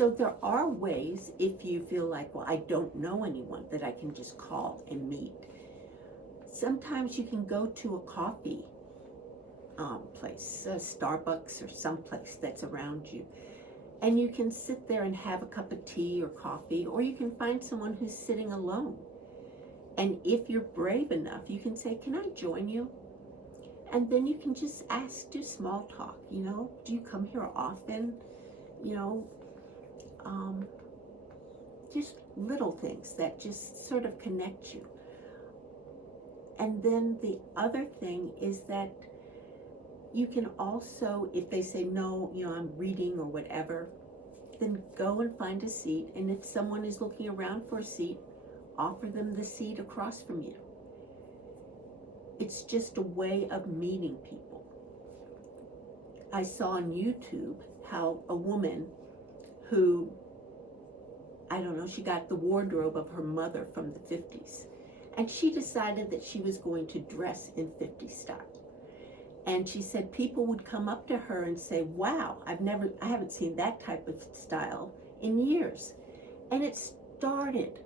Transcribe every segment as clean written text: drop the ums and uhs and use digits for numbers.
So there are ways, if you feel like, well, I don't know anyone that I can just call and meet. Sometimes you can go to a coffee place, a Starbucks or someplace that's around you, and you can sit there and have a cup of tea or coffee, or you can find someone who's sitting alone. And if you're brave enough, you can say, can I join you? And then you can just ask, do small talk, do you come here often? You know, just little things that just sort of connect you. And then the other thing is that you can also, if they say, no, I'm reading or whatever, then go and find a seat. And if someone is looking around for a seat, offer them the seat across from you. It's just a way of meeting people. I saw on YouTube how a woman who, I don't know, she got the wardrobe of her mother from the 50s. And she decided that she was going to dress in 50s style. And she said people would come up to her and say, wow, I haven't seen that type of style in years. And it started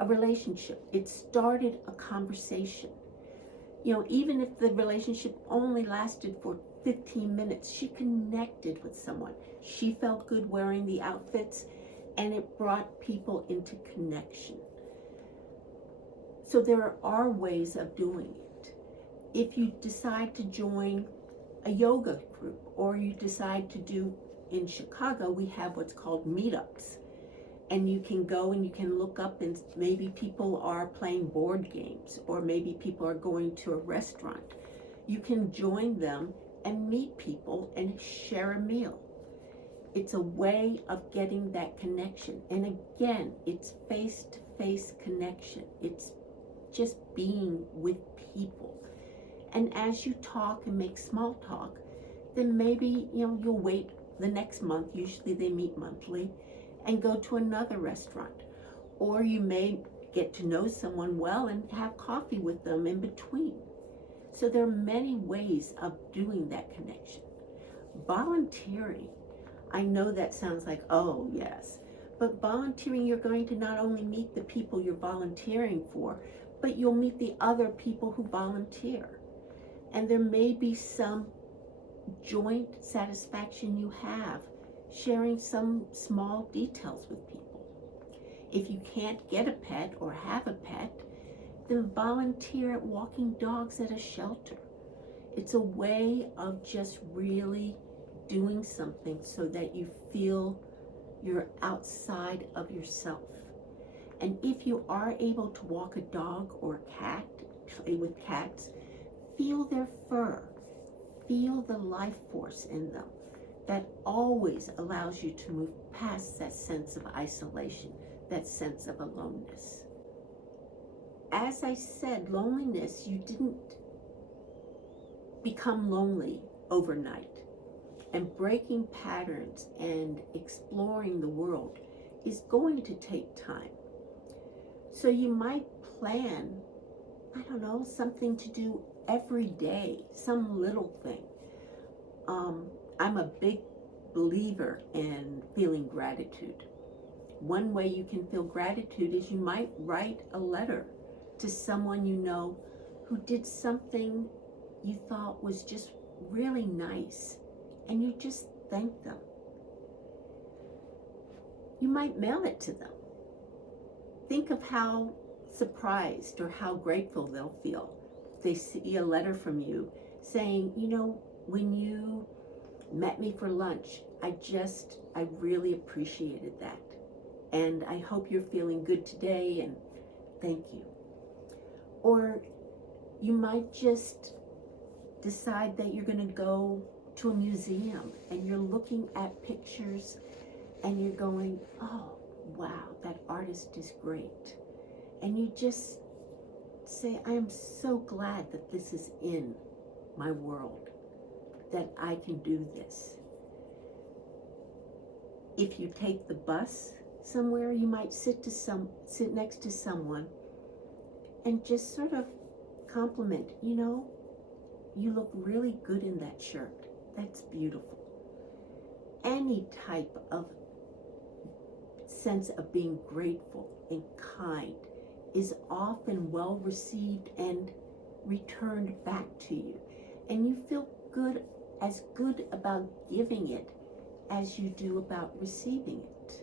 a relationship. It started a conversation. Even if the relationship only lasted for 15 minutes, she connected with someone. She felt good wearing the outfits, and it brought people into connection. So there are ways of doing it. If you decide to join a yoga group, or you decide to do, in Chicago, we have what's called meetups. And you can go and you can look up, and maybe people are playing board games, or maybe people are going to a restaurant. You can join them and meet people and share a meal. It's a way of getting that connection. And again, it's face-to-face connection. It's just being with people. And as you talk and make small talk, then maybe, you'll wait the next month. Usually they meet monthly, and go to another restaurant. Or you may get to know someone well and have coffee with them in between. So there are many ways of doing that connection. Volunteering, I know that sounds like, oh yes, but volunteering, you're going to not only meet the people you're volunteering for, but you'll meet the other people who volunteer. And there may be some joint satisfaction you have sharing some small details with people. If you can't get a pet or have a pet, then volunteer at walking dogs at a shelter. It's a way of just really doing something so that you feel you're outside of yourself. And if you are able to walk a dog or a cat, play with cats, feel their fur, feel the life force in them. That always allows you to move past that sense of isolation, that sense of aloneness. As I said, loneliness, you didn't become lonely overnight. And breaking patterns and exploring the world is going to take time. So you might plan, something to do every day, some little thing. I'm a big believer in feeling gratitude. One way you can feel gratitude is you might write a letter to someone you know who did something you thought was just really nice, and you just thank them. You might mail it to them. Think of how surprised or how grateful they'll feel. They see a letter from you saying, when you met me for lunch, I really appreciated that. And I hope you're feeling good today, and thank you. Or you might just decide that you're going to go to a museum and you're looking at pictures and you're going, oh, wow, that artist is great. And you just say, I am so glad that this is in my world, that I can do this. If you take the bus somewhere, you might sit next to someone and just sort of compliment, you look really good in that shirt. That's beautiful. Any type of sense of being grateful and kind is often well received and returned back to you. And you feel good about giving it as you do about receiving it.